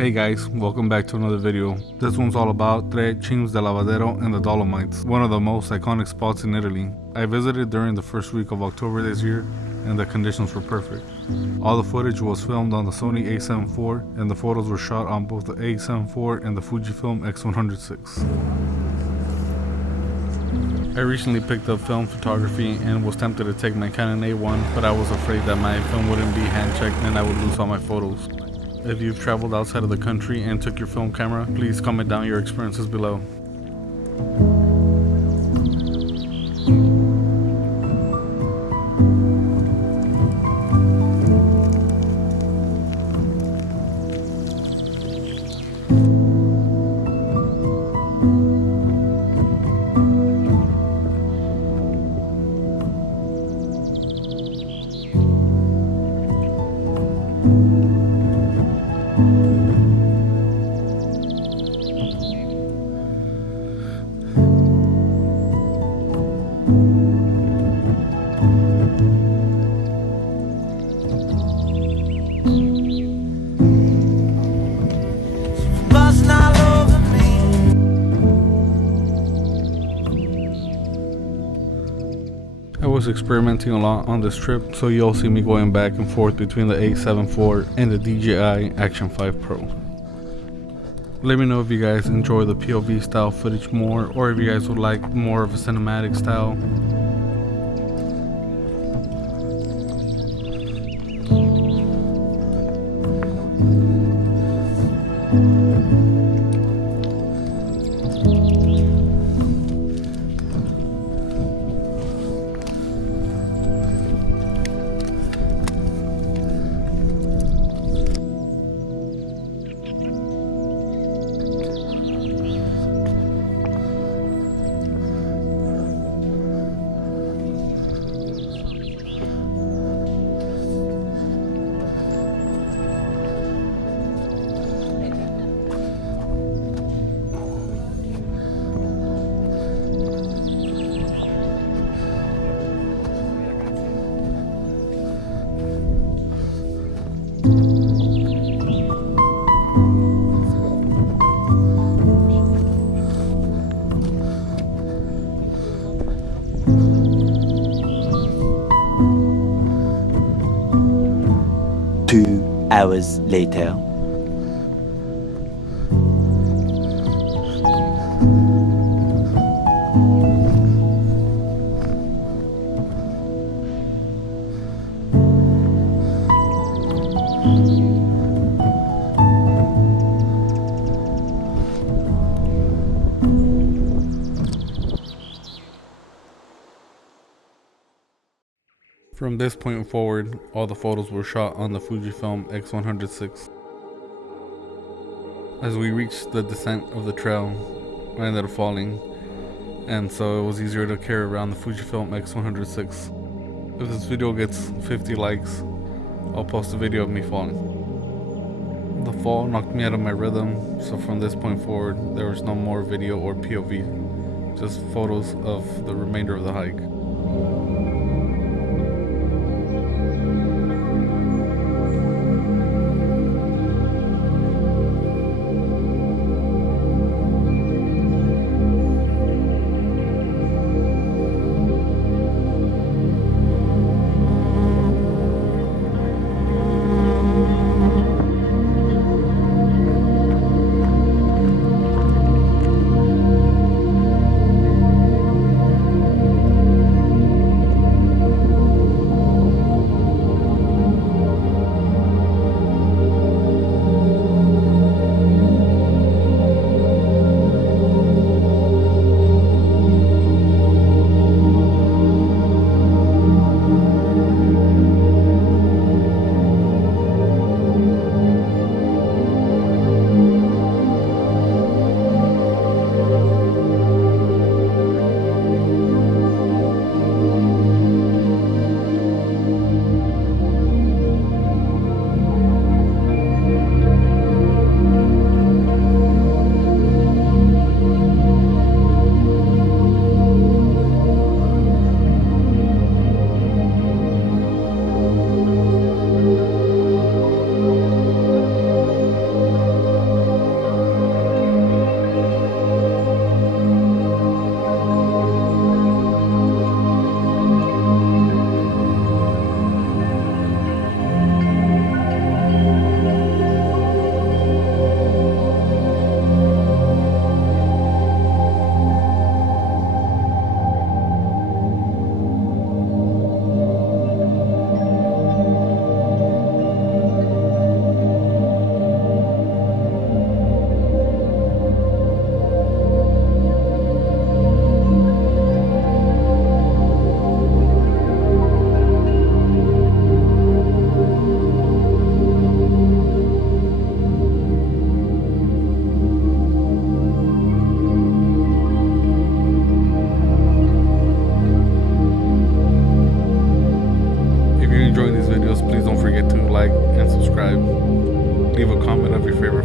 Hey guys, welcome back to another video. This one's all about Tre Cime di Lavaredo and the Dolomites, one of the most iconic spots in Italy. I visited during the first week of October this year and the conditions were perfect. All the footage was filmed on the Sony A7IV and the photos were shot on both the A7IV and the Fujifilm X100VI. I recently picked up film photography and was tempted to take my Canon A1, but I was afraid that my film wouldn't be hand checked and I would lose all my photos. If you've traveled outside of the country and took your film camera, please comment down your experiences below. I was experimenting a lot on this trip, so you'll see me going back and forth between the A7IV and the DJI Action 5 Pro. Let me know if you guys enjoy the POV style footage more, or if you guys would like more of a cinematic style. Hours later. From this point forward, all the photos were shot on the Fujifilm X100VI. As we reached the descent of the trail, I ended up falling, and so it was easier to carry around the Fujifilm X100VI. If this video gets 50 likes, I'll post a video of me falling. The fall knocked me out of my rhythm, so from this point forward, there was no more video or POV, just photos of the remainder of the hike.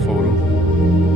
photo.